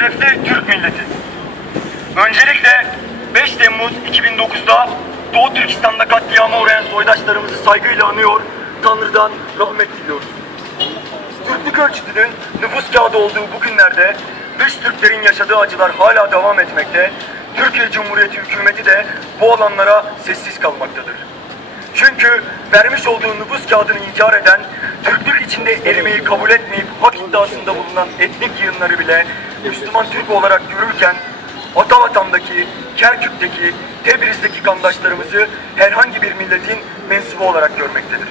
şerefli Türk milleti. Öncelikle 5 Temmuz 2009'da Doğu Türkistan'da katliama uğrayan soydaşlarımızı saygıyla anıyor, Tanrı'dan rahmet diliyoruz. Türklük ölçütünün nüfus kağıdı olduğu bu günlerde dış Türklerin yaşadığı acılar hala devam etmekte, Türkiye Cumhuriyeti hükümeti de bu alanlara sessiz kalmaktadır. Çünkü vermiş olduğu nüfus kağıdını inkar eden, Türklük içinde erimeyi kabul etmeyip hak iddiasında bulunan etnik yığınları bile Müslüman Türk olarak görürken, Atavatan'daki, Kerkük'teki, Tebriz'deki kandaşlarımızı herhangi bir milletin mensubu olarak görmektedir.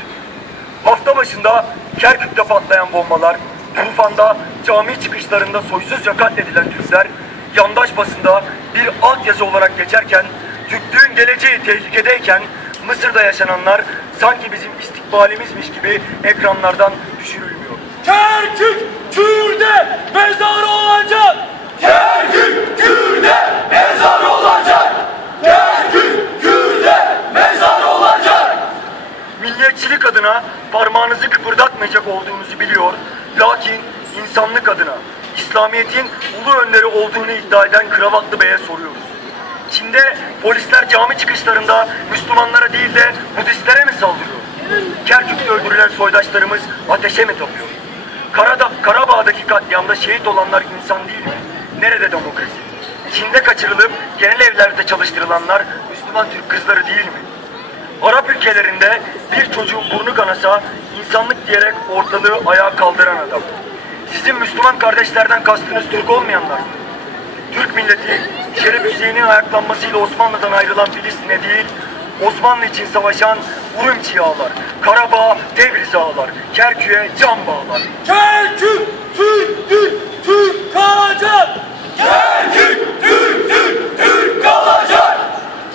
Hafta başında Kerkük'te patlayan bombalar, Tufan'da cami çıkışlarında soysuzca katledilen Türkler, yandaş basında bir altyazı olarak geçerken, Türklüğün geleceği tehlikedeyken, Mısır'da yaşananlar sanki bizim istikbalimizmiş gibi ekranlardan düşürülmüyor. Kerkük Kürt'e mezar olacak! Kerkük Kürt'e mezar olacak! Kerkük Kürt'e mezar olacak! Milliyetçilik adına parmağınızı kıpırdatmayacak olduğunuzu biliyor, lakin insanlık adına, İslamiyet'in ulu önderi olduğunu iddia eden Kravatlı Bey'e soruyoruz. Çin'de polisler cami çıkışlarında Müslümanlara değil de Budistlere mi saldırıyor? Kerkük'te öldürülen soydaşlarımız ateşe mi tapıyor? Karabağ'daki katliamda şehit olanlar insan değil mi? Nerede demokrasi? Çin'de kaçırılıp genel evlerde çalıştırılanlar Müslüman Türk kızları değil mi? Arap ülkelerinde bir çocuğun burnu kanasa insanlık diyerek ortalığı ayağa kaldıran adam. Sizin Müslüman kardeşlerden kastınız Türk olmayanlar mı? Türk milleti Şeref Hüseyin'in ayaklanmasıyla Osmanlı'dan ayrılan Filistin'e değil, Osmanlı için savaşan Urumçi'ye ağlar, Karabağ, Tebriz'e ağlar, Kerkük'e can bağlar. Kerkük Türk'tür, Türk kalacak! Kerkük Türk'tür, Türk kalacak!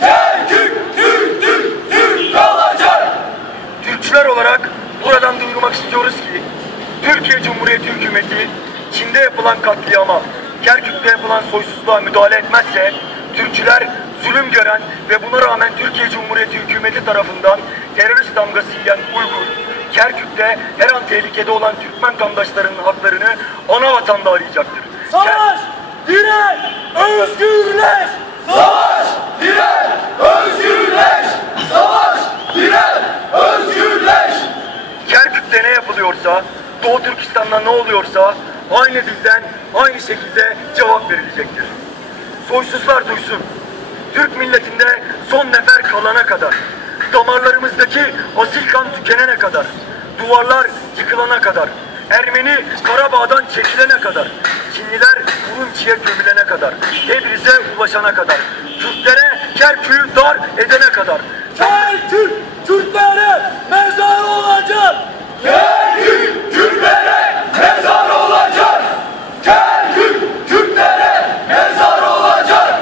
Kerkük Türk'tür, Türk kalacak! Türkçüler olarak buradan duyurmak istiyoruz ki, Türkiye Cumhuriyeti hükümeti Çin'de yapılan katliama, Kerkük'te yapılan soysuzluğa müdahale etmezse, Türkçüler zulüm gören ve buna rağmen Türkiye Cumhuriyeti hükümeti tarafından terörist damgası yiyen Uygur, Kerkük'te her an tehlikede olan Türkmen kandaşlarının haklarını ana vatanda arayacaktır. Savaş, diren, özgürleş! Savaş, diren, özgürleş! Savaş, diren, özgürleş! Kerkük'te ne yapılıyorsa, Doğu Türkistan'da ne oluyorsa aynı dilden, aynı şekilde cevap verilecektir. Soysuzlar duysun. Türk milletinde son nefer kalana kadar, damarlarımızdaki asil kan tükenene kadar, duvarlar yıkılana kadar, Ermeni Karabağ'dan çekilene kadar, Çinliler Urumçi'ye gömülene kadar, Tebriz'e ulaşana kadar, Türklere Kerkük'ü dar edene kadar. Kerkük Kürtlere mezar olacak! Kerkük Kürtlere mezar olacak! Kerkük Kürtlere mezar olacak!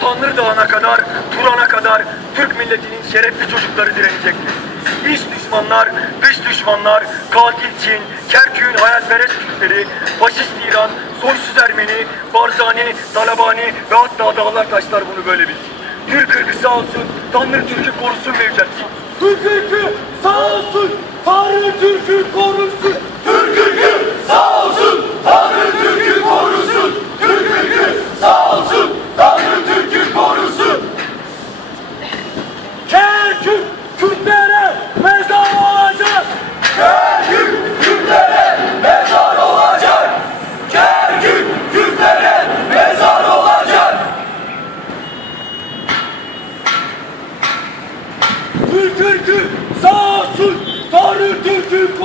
Tanrı Dağı'na kadar, Turan'a kadar Türk milletinin şerefli çocukları direnecektir. İç düşmanlar, dış düşmanlar, katil Çin, Kerkük'ün hayalperest Türkleri, faşist İran, soysuz Ermeni, Barzani, Talabani ve hatta dağlar taşlar bunu böyle bilsin. Türk ırkı sağ olsun, Tanrı Türk'ü korusun ve yüceltsin. Türk ırkı sağ olsun, Tanrı Türk'ü korusun. Türk ırkı sağ olsun, Tanrı Türk'ü korusun. Türk ırkı sağ olsun, Tanrı Türk'ü korusun. Kerkük Kürtlere mezar olacak. Kerkük Kürtlere mezar olacak. Kerkük Kürtlere mezar olacak. Türk ırkı sağ olsun, Tanrı Türk'ü korusun.